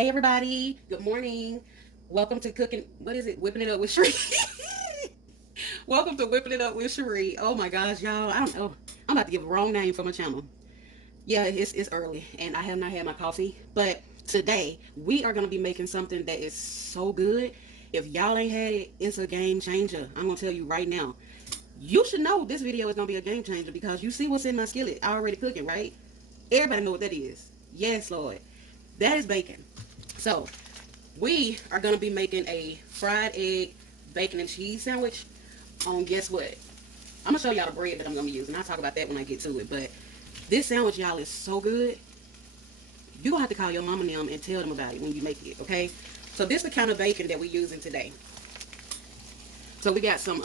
Hey everybody, good morning. Welcome to cooking. What is it? Whipping it up with Sheree. Welcome to Whipping It Up with Sheree. Oh my gosh, y'all! I don't know. I'm about to give a wrong name for my channel. Yeah, it's early, and I have not had my coffee. But today we are gonna be making something that is so good. If y'all ain't had it, it's a game changer. I'm gonna tell you right now. You should know this video is gonna be a game changer because you see what's in my skillet already cooking, right? Everybody know what that is. Yes, Lord. That is bacon. So we are going to be making a fried egg, bacon, and cheese sandwich on, guess what? I'm going to show y'all the bread that I'm going to be using. I'll talk about that when I get to it. But this sandwich, y'all, is so good. You're going to have to call your mama and them and tell them about it when you make it, okay? So this is the kind of bacon that we're using today. So we got some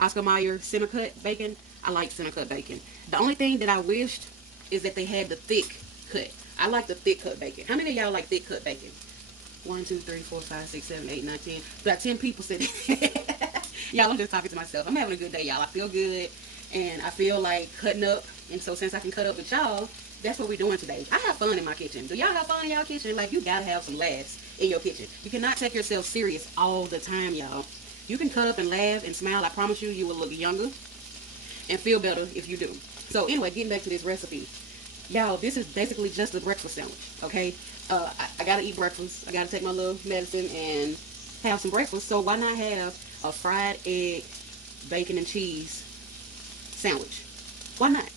Oscar Mayer center cut bacon. I like center cut bacon. The only thing that I wished is that they had the thick cut. I like the thick cut bacon. How many of y'all like thick cut bacon? 1, 2, 3, 4, 5, 6, 7, 8, 9, 10. About 10 people said it. Y'all, I'm just talking to myself. I'm having a good day, y'all. I feel good. And I feel like cutting up. And so since I can cut up with y'all, that's what we're doing today. I have fun in my kitchen. Do y'all have fun in y'all kitchen? Like, you gotta have some laughs in your kitchen. You cannot take yourself serious all the time, y'all. You can cut up and laugh and smile. I promise you, you will look younger and feel better if you do. So anyway, getting back to this recipe. Y'all, this is basically just a breakfast sandwich, okay? I gotta eat breakfast. I gotta take my little medicine and have some breakfast. So why not have a fried egg, bacon, and cheese sandwich? Why not?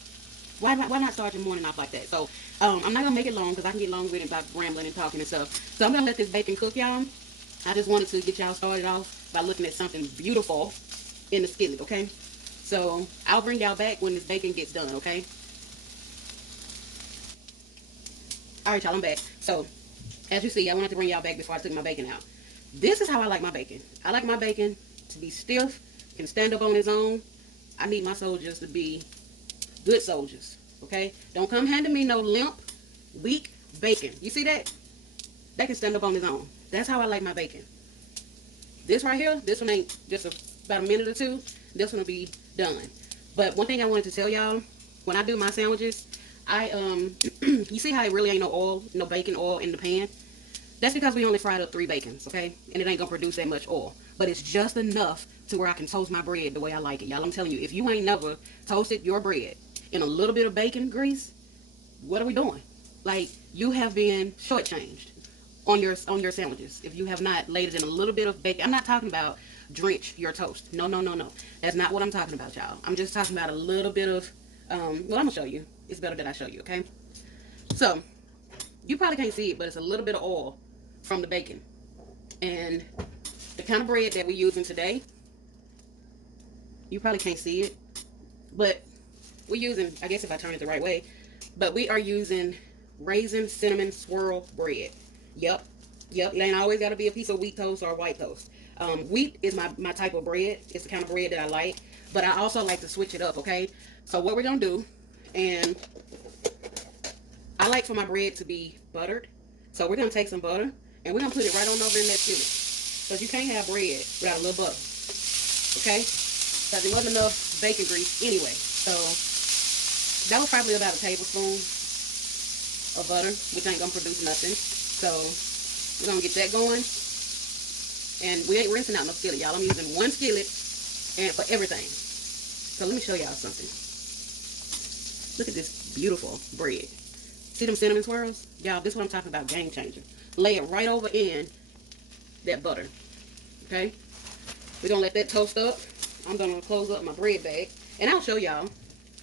Why not start your morning off like that? So I'm not gonna make it long because I can get long with it by rambling and talking and stuff. So I'm gonna let this bacon cook, y'all. I just wanted to get y'all started off by looking at something beautiful in the skillet, okay? So I'll bring y'all back when this bacon gets done, okay? All right, y'all, I'm back. So as you see, I wanted to bring y'all back before I took my bacon out. This is how I like my bacon. I like my bacon to be stiff, can stand up on its own. I need my soldiers to be good soldiers, okay? Don't come handing me no limp, weak bacon. You see that? That can stand up on its own. That's how I like my bacon. This right here, this one ain't just about a minute or two. This one will be done. But one thing I wanted to tell y'all, when I do my sandwiches, you see how it really ain't no oil, no bacon oil in the pan? That's because we only fried up 3 bacons, okay? And it ain't gonna produce that much oil. But it's just enough to where I can toast my bread the way I like it. Y'all, I'm telling you, if you ain't never toasted your bread in a little bit of bacon grease, what are we doing? Like, you have been shortchanged on your sandwiches. If you have not laid it in a little bit of bacon, I'm not talking about drench your toast. No, no, no, no. That's not what I'm talking about, y'all. I'm just talking about a little bit of, well, I'm gonna show you. It's better that I show you, okay? So, you probably can't see it, but it's a little bit of oil from the bacon. And the kind of bread that we're using today, you probably can't see it, but we're using, I guess if I turn it the right way, but we are using raisin cinnamon swirl bread. Yep. Yep. It ain't always got to be a piece of wheat toast or white toast. Wheat is my type of bread. It's the kind of bread that I like. But I also like to switch it up, okay? So what we're going to do, and I like for my bread to be buttered. So we're going to take some butter, and we're going to put it right on over in that skillet. Because you can't have bread without a little butter, okay? Because there wasn't enough bacon grease anyway. So that was probably about a tablespoon of butter, which ain't going to produce nothing. So we're going to get that going. And we ain't rinsing out no skillet, y'all. I'm using one skillet and for everything. So let me show y'all something. Look at this beautiful bread. See them cinnamon swirls? Y'all, this is what I'm talking about, game changer. Lay it right over in that butter. Okay? We're going to let that toast up. I'm going to close up my bread bag. And I'll show y'all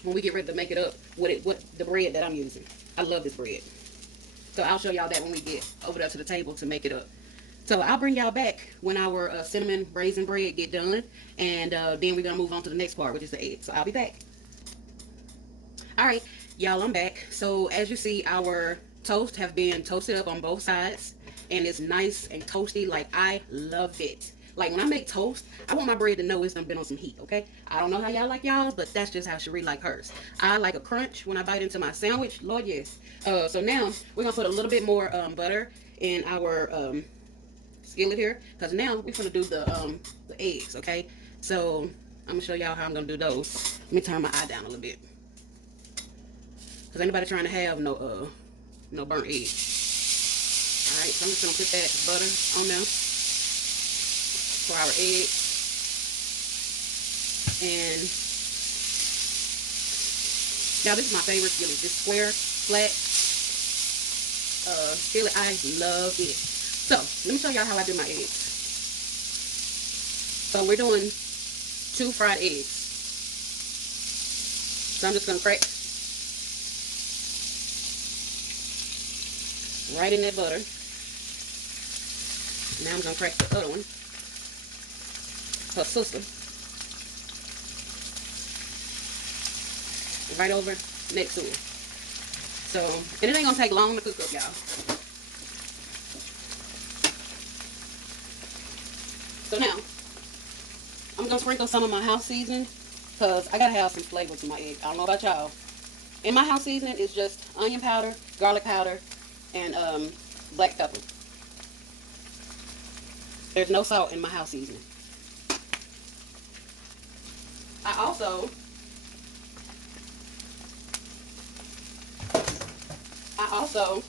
when we get ready to make it up what the bread that I'm using. I love this bread. So I'll show y'all that when we get over there to the table to make it up. So I'll bring y'all back when our cinnamon raisin bread get done. And then we're going to move on to the next part, which is the egg. So I'll be back. All right, y'all, I'm back. So as you see, our toast have been toasted up on both sides. And it's nice and toasty. Like, I love it. Like, when I make toast, I want my bread to know it's done been on some heat, okay? I don't know how y'all like y'all's, but that's just how Cherie like hers. I like a crunch when I bite into my sandwich. Lord, yes. So now, we're going to put a little bit more butter in our skillet here. Because now, we're going to do the eggs, okay? So, I'm going to show y'all how I'm going to do those. Let me turn my eye down a little bit. Because anybody trying to have no burnt eggs. Alright, so I'm just gonna put that butter on there for our eggs. And now this is my favorite skillet, this square, flat skillet. I love it. So let me show y'all how I do my eggs. So we're doing 2 fried eggs. So I'm just gonna crack right in that butter. Now I'm gonna crack the other one, her sister, right over next to it. So, and it ain't gonna take long to cook up, y'all. So now, I'm gonna sprinkle some of my house seasoning, because I gotta have some flavor to my egg. I don't know about y'all. In my house seasoning, it's just onion powder, garlic powder, and black pepper. There's no salt in my house seasoning. I also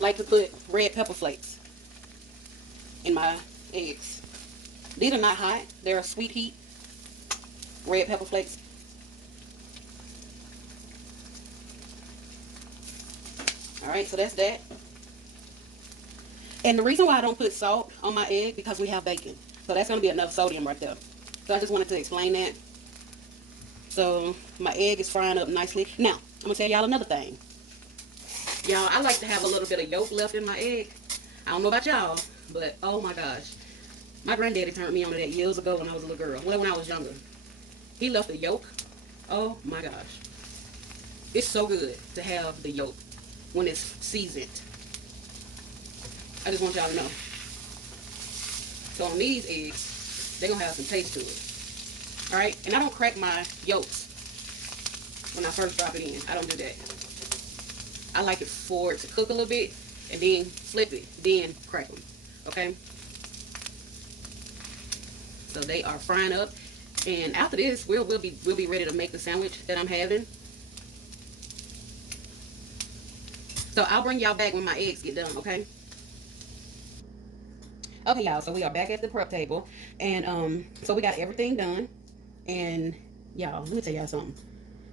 like to put red pepper flakes in my eggs. These are not hot. They're a sweet heat red pepper flakes. Alright, so that's that. And the reason why I don't put salt on my egg, because we have bacon. So that's going to be enough sodium right there. So I just wanted to explain that. So my egg is frying up nicely. Now, I'm going to tell y'all another thing. Y'all, I like to have a little bit of yolk left in my egg. I don't know about y'all, but oh my gosh. My granddaddy turned me on to that years ago when I was a little girl. Well, when I was younger. He left the yolk. Oh my gosh. It's so good to have the yolk when it's seasoned. I just want y'all to know. So on these eggs, they're going to have some taste to it. Alright? And I don't crack my yolks when I first drop it in. I don't do that. I like it for it to cook a little bit and then flip it, then crack them. Okay? So they are frying up. And after this, we'll be ready to make the sandwich that I'm having. So I'll bring y'all back when my eggs get done, okay? Okay, y'all, so we are back at the prep table. And so we got everything done. And y'all, let me tell y'all something.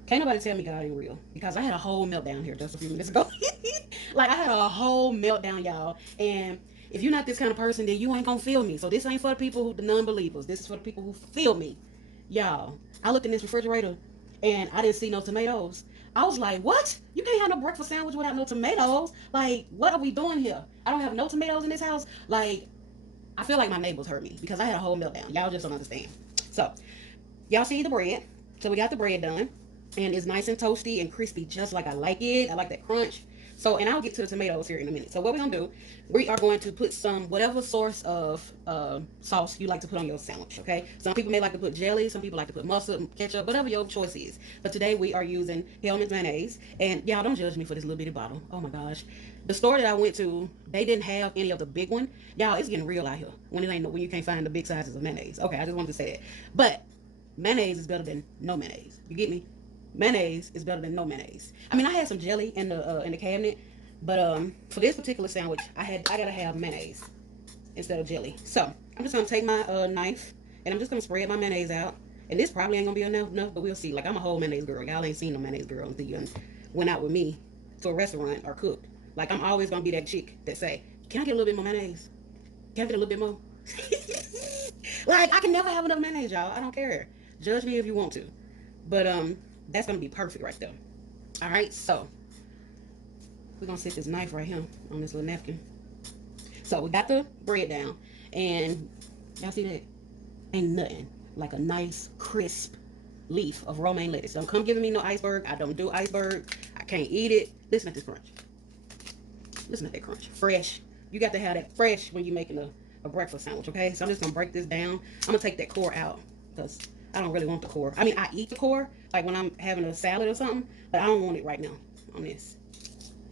Can't nobody tell me God ain't real, because I had a whole meltdown here just a few minutes ago. Like, I had a whole meltdown, y'all. And if you're not this kind of person, then you ain't gonna feel me. So this ain't for the people, the non-believers. This is for the people who feel me. Y'all, I looked in this refrigerator and I didn't see no tomatoes. I was like, what? You can't have no breakfast sandwich without no tomatoes. Like, what are we doing here? I don't have no tomatoes in this house. Like, I feel like my neighbors hurt me because I had a whole meltdown. Y'all just don't understand. So, y'all see the bread. So we got the bread done. And it's nice and toasty and crispy, just like I like it. I like that crunch. So, and I'll get to the tomatoes here in a minute. So what we're going to do, we are going to put some, whatever source of sauce you like to put on your sandwich, okay? Some people may like to put jelly. Some people like to put mustard, ketchup, whatever your choice is. But today we are using Hellmann's mayonnaise. And y'all, don't judge me for this little bitty bottle. Oh my gosh. The store that I went to, they didn't have any of the big one. Y'all, it's getting real out here when it ain't, when you can't find the big sizes of mayonnaise. Okay, I just wanted to say that. But mayonnaise is better than no mayonnaise. You get me? Mayonnaise is better than no mayonnaise. I mean, I had some jelly in the cabinet, but for this particular sandwich, I gotta have mayonnaise instead of jelly. So I'm just gonna take my knife and I'm just gonna spread my mayonnaise out. And this probably ain't gonna be enough, but we'll see. Like, I'm a whole mayonnaise girl. Y'all ain't seen no mayonnaise girl until you went out with me to a restaurant or cooked. Like, I'm always gonna be that chick that say, "Can I get a little bit more mayonnaise? Can I get a little bit more?" Like, I can never have enough mayonnaise, y'all. I don't care. Judge me if you want to. But that's gonna be perfect right there. All right, so we're gonna set this knife right here on this little napkin. So we got the bread down, and y'all see that? Ain't nothing like a nice crisp leaf of romaine lettuce. Don't come giving me no iceberg. I don't do iceberg. I can't eat it. Listen to this crunch. Listen to that crunch. Fresh. You got to have that fresh when you're making a breakfast sandwich, okay? So I'm just gonna break this down. I'm gonna take that core out because I don't really want the core. I mean, I eat the core like when I'm having a salad or something, but I don't want it right now on this.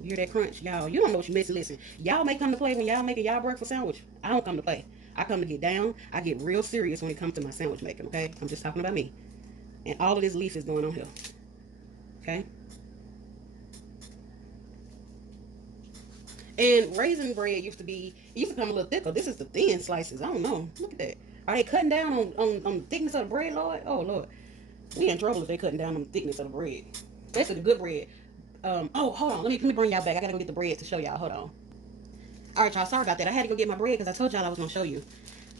You hear that crunch? Y'all, you don't know what you're missing. Listen, y'all may come to play when y'all making y'all breakfast sandwich. I don't come to play. I come to get down. I get real serious when it comes to my sandwich making, okay? I'm just talking about me. And all of this leaf is going on here, okay? And raisin bread used to come a little thicker. This is the thin slices. I don't know. Look at that. Are they cutting down on the thickness of the bread, Lord? Oh Lord, we in trouble if they cutting down on the thickness of the bread, especially the good bread. Oh, hold on. Let me bring y'all back. I gotta go get the bread to show y'all. Hold on. All right, y'all. Sorry about that. I had to go get my bread because I told y'all I was gonna show you.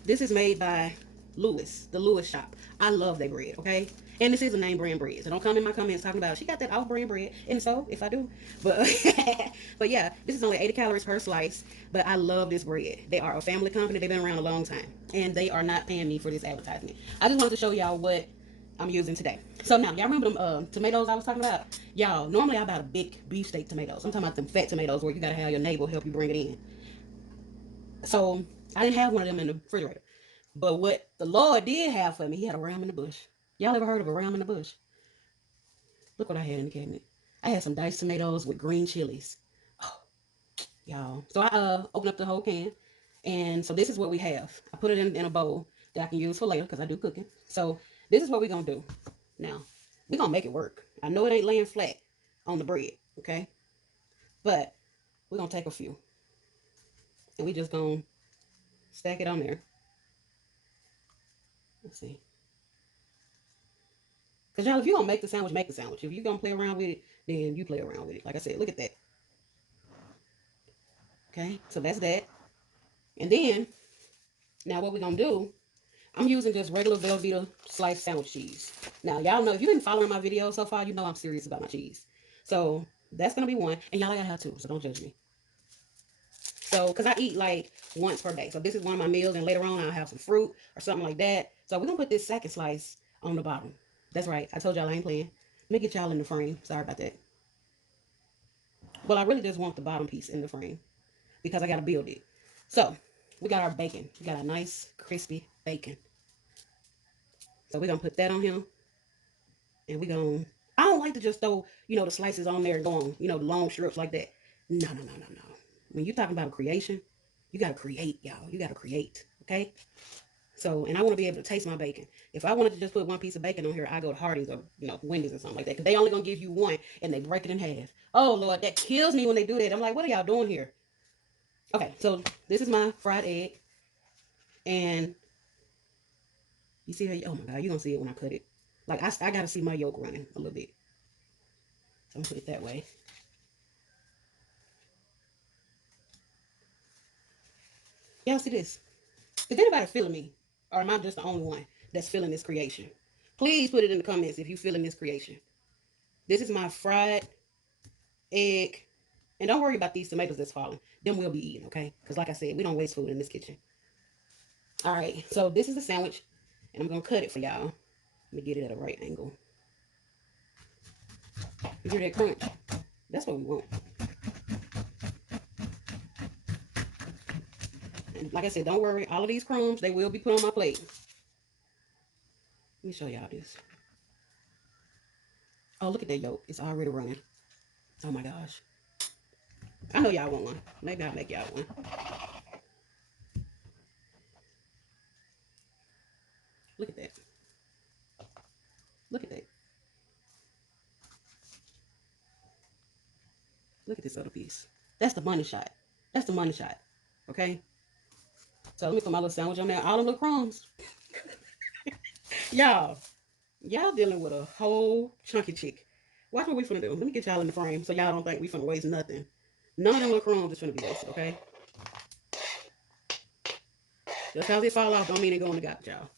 This is made by Lewis, the Lewis shop. I love their bread, okay? And this is a name brand bread. So don't come in my comments talking about she got that off brand bread. And so if I do. But but yeah, this is only 80 calories per slice. But I love this bread. They are a family company. They've been around a long time. And they are not paying me for this advertisement. I just wanted to show y'all what I'm using today. So now, y'all remember them tomatoes I was talking about? Y'all, normally I buy a big beefsteak tomatoes. I'm talking about them fat tomatoes where you gotta have your neighbor help you bring it in. So I didn't have one of them in the refrigerator. But what the Lord did have for me, he had a ram in the bush. Y'all ever heard of a ram in the bush? Look what I had in the cabinet. I had some diced tomatoes with green chilies. Oh, y'all. So I opened up the whole can. And so this is what we have. I put it in a bowl that I can use for later because I do cooking. So this is what we're going to do. Now, we're going to make it work. I know it ain't laying flat on the bread, okay? But we're going to take a few. And we just going to stack it on there. Let's see. Because y'all, if you're going to make the sandwich, make the sandwich. If you're going to play around with it, then you play around with it. Like I said, look at that. Okay, so that's that. And then, now what we're going to do, I'm using just regular Velveeta sliced sandwich cheese. Now, y'all know, if you've been following my videos so far, you know I'm serious about my cheese. So, that's going to be one. And y'all, I got to have two, so don't judge me. So, because I eat like once per day. So, this is one of my meals, and later on, I'll have some fruit or something like that. So, we're going to put this second slice on the bottom. That's right. I told y'all I ain't playing. Let me get y'all in the frame. Sorry about that. Well, I really just want the bottom piece in the frame because I got to build it. So, we got our bacon. We got a nice, crispy bacon. So, we're going to put that on here. And we're going to, I don't like to just throw, the slices on there and go on, the long strips like that. No, no, no, no, no. When you're talking about a creation, you got to create, y'all. You got to create, okay? So, and I want to be able to taste my bacon. If I wanted to just put one piece of bacon on here, I go to Hardee's or, Wendy's or something like that. Because they only going to give you one and they break it in half. Oh, Lord, that kills me when they do that. I'm like, what are y'all doing here? Okay, so this is my fried egg. And you see how, oh my God, you're going to see it when I cut it. Like, I got to see my yolk running a little bit. So I'm going to put it that way. Y'all see this? Is anybody feeling me? Or am I just the only one that's feeling this creation? Please put it in the comments if you're feeling this creation. This is my fried egg. And don't worry about these tomatoes that's falling. Them will be eaten, okay? Because like I said, we don't waste food in this kitchen. All right, so this is the sandwich. And I'm going to cut it for y'all. Let me get it at a right angle. You hear that crunch? That's what we want. And like I said, don't worry. All of these crumbs, they will be put on my plate. Let me show y'all this. Oh, look at that yolk. It's already running. Oh my gosh. I know y'all want one. Maybe I'll make y'all one. Look at that. Look at that. Look at this other piece. That's the money shot. That's the money shot. Okay? So let me put my little sandwich on there. All them little crumbs. Y'all. Y'all dealing with a whole chunky chick. Watch what we finna do. Let me get y'all in the frame so y'all don't think we finna waste nothing. None of them little crumbs is finna be wasted, okay? Just because they fall off don't mean they go in the garbage, y'all.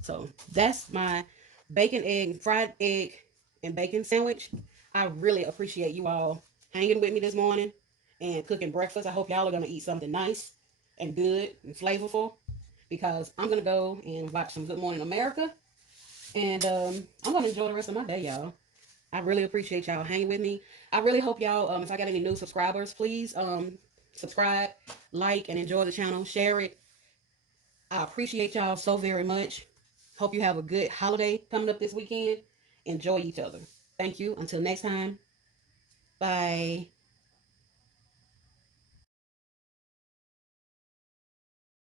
So that's my fried egg, and bacon sandwich. I really appreciate you all hanging with me this morning and cooking breakfast. I hope y'all are gonna eat something nice and good and flavorful because I'm gonna go and watch some Good Morning America. And I'm gonna enjoy the rest of my day, y'all. I really appreciate y'all hanging with me. I really hope y'all, if I got any new subscribers, please subscribe, like, and enjoy the channel. Share it. I appreciate y'all so very much. Hope you have a good holiday coming up this weekend. Enjoy each other. Thank you. Until next time. Bye.